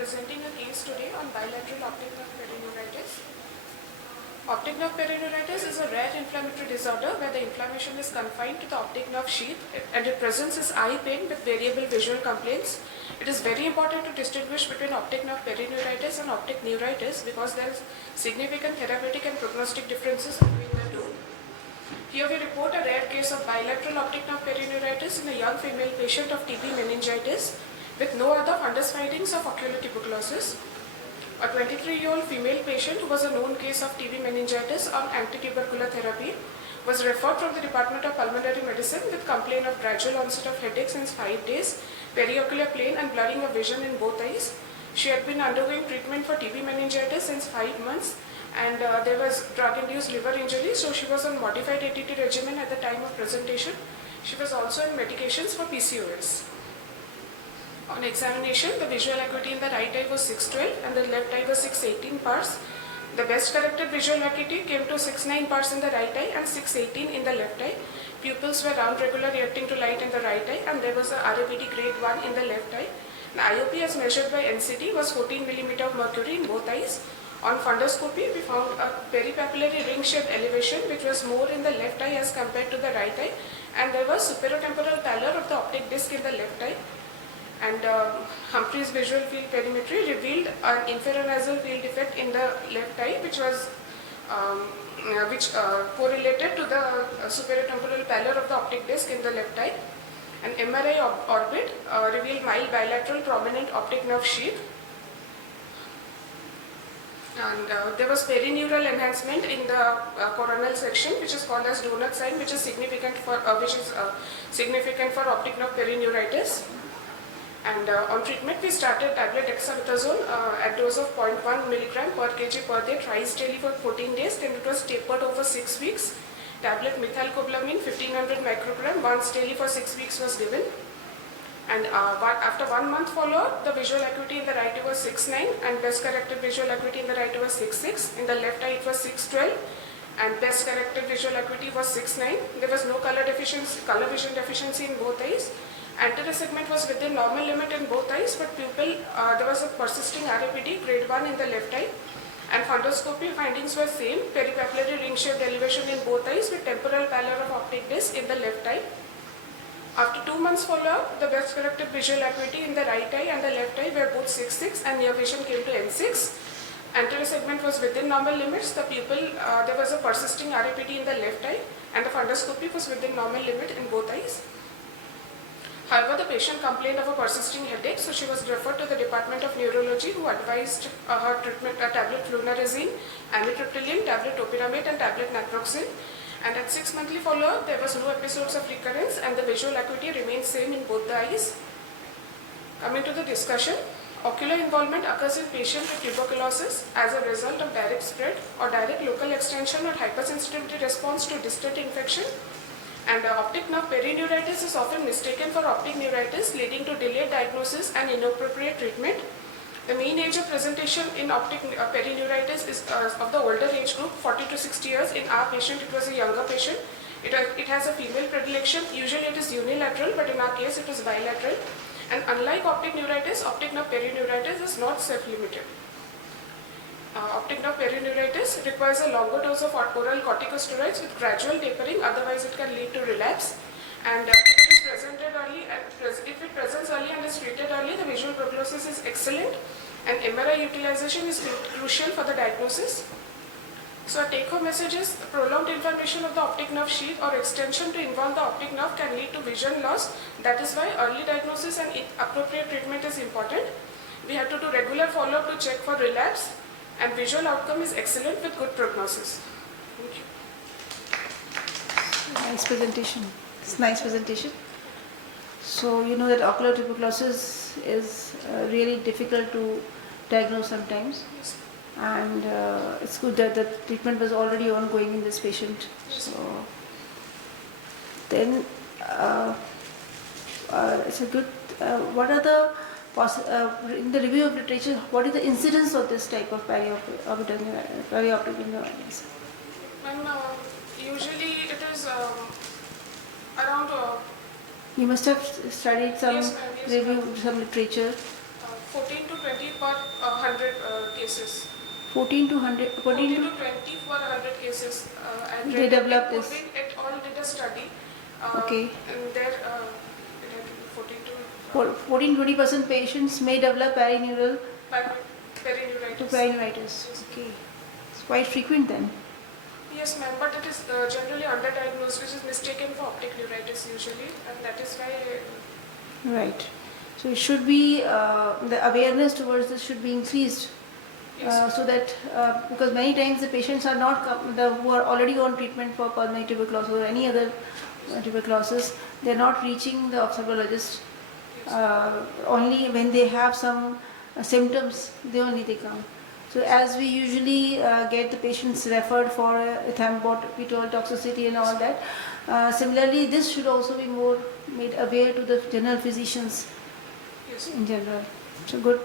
presenting a case today on bilateral optic nerve perineuritis. Optic nerve perineuritis is a rare inflammatory disorder where the inflammation is confined to the optic nerve sheath and it presents as eye pain with variable visual complaints. It is very important to distinguish between optic nerve perineuritis and optic neuritis because there is significant therapeutic and prognostic differences between the two. Here we report a rare case of bilateral optic nerve perineuritis in a young female patient of TB meningitis with no other fundus findings of ocular tuberculosis. A 23-year-old female patient who was a known case of TB meningitis on antitubercular therapy was referred from the Department of Pulmonary Medicine with complaint of gradual onset of headache since 5 days, periocular pain and blurring of vision in both eyes. She had been undergoing treatment for TB meningitis since 5 months and there was drug-induced liver injury, so she was on modified ATT regimen at the time of presentation. She was also on medications for PCOS. On examination, the visual acuity in the right eye was 612 and the left eye was 618 pars. The best corrected visual acuity came to 69 pars in the right eye and 618 in the left eye. Pupils were round regular reacting to light in the right eye and there was a RAPD grade 1 in the left eye. The IOP as measured by NCT was 14 mm of mercury in both eyes. On fundoscopy, we found a peripapillary ring-shaped elevation which was more in the left eye as compared to the right eye, and there was superotemporal pallor of the optic disc in the left eye. And Humphrey's visual field perimetry revealed an inferonasal field defect in the left eye, which was correlated to the superotemporal pallor of the optic disc in the left eye. An MRI orbit revealed mild bilateral prominent optic nerve sheath. And there was perineural enhancement in the coronal section, which is called as donut sign, which is significant for optic nerve perineuritis. And on treatment, we started tablet dexamethasone at dose of 0.1 milligram per kg per day, thrice daily for 14 days. Then it was tapered over 6 weeks. Tablet methylcobalamin 1500 microgram once daily for 6 weeks was given. And after 1 month follow-up, the visual acuity in the right eye was 6.9 and best corrected visual acuity in the right eye was 6.6. In the left eye, it was 6.12 and best corrected visual acuity was 6.9. There was no color vision deficiency in both eyes. Anterior segment was within normal limit in both eyes, but pupil, there was a persisting RAPD grade 1 in the left eye. And fundoscopy findings were same, peripapillary ring-shaped elevation in both eyes with temporal pallor of optic disc in the left eye. After 2 months follow-up, the best corrected visual acuity in the right eye and the left eye were both 6.6 and near vision came to N6. Anterior segment was within normal limits. The pupil, there was a persisting RAPD in the left eye and the fundoscopy was within normal limit in both eyes. However, the patient complained of a persisting headache, so she was referred to the Department of Neurology, who advised her treatment tablet flunarizine, amitriptyline, tablet topiramate and tablet naproxen. And at 6 monthly follow-up, there was no episodes of recurrence and the visual acuity remained same in both the eyes. Coming to the discussion, ocular involvement occurs in patients with tuberculosis as a result of direct spread or direct local extension or hypersensitivity response to distant infection. And optic nerve perineuritis is often mistaken for optic neuritis, leading to delayed diagnosis and inappropriate treatment. The mean age of presentation in optic perineuritis is of the older age group, 40 to 60 years. In our patient, it was a younger patient. It has a female predilection. Usually it is unilateral, but in our case, it is bilateral. And unlike optic neuritis, optic nerve perineuritis is not self-limited. Optic nerve perineuritis requires a longer dose of oral corticosteroids with gradual tapering, otherwise it can lead to relapse. And if it presents early and is treated early, the visual prognosis is excellent and MRI utilization is crucial for the diagnosis. So our take-home message is prolonged inflammation of the optic nerve sheath or extension to involve the optic nerve can lead to vision loss. That is why early diagnosis and appropriate treatment is important. We have to do regular follow-up to check for relapse. And visual outcome is excellent with good prognosis. Thank you. Nice presentation. It's a nice presentation. So you know that ocular tuberculosis is really difficult to diagnose sometimes. Yes. And it's good that the treatment was already ongoing in this patient. Yes. So then it's a good. What are the in the review of literature, what is the incidence of this type of perioptic neuritis? Usually it is around. You must have studied some Yes, ma'am. Yes, review, ma'am. some literature. 14 to 20 per 100 cases. 14 to 100, 14 14 to to 20 per 100 cases. And they develop this. Purvin et al. Did a study. Okay. And there it had 14 to 14-20% patients may develop perineuritis. perineuritis. Yes. Okay, it's quite frequent then. Yes, ma'am, but it is generally underdiagnosed, which is mistaken for optic neuritis usually, and that is why. Right. So it should be the awareness towards this should be increased. Yes. So that because many times the patients are not who are already on treatment for pulmonary tuberculosis or any other tuberculosis, they are not reaching the ophthalmologist. Only when they have some symptoms, they come. So as we usually get the patients referred for ethambutol toxicity and all that, similarly this should also be more made aware to the general physicians Yes. in general. So good.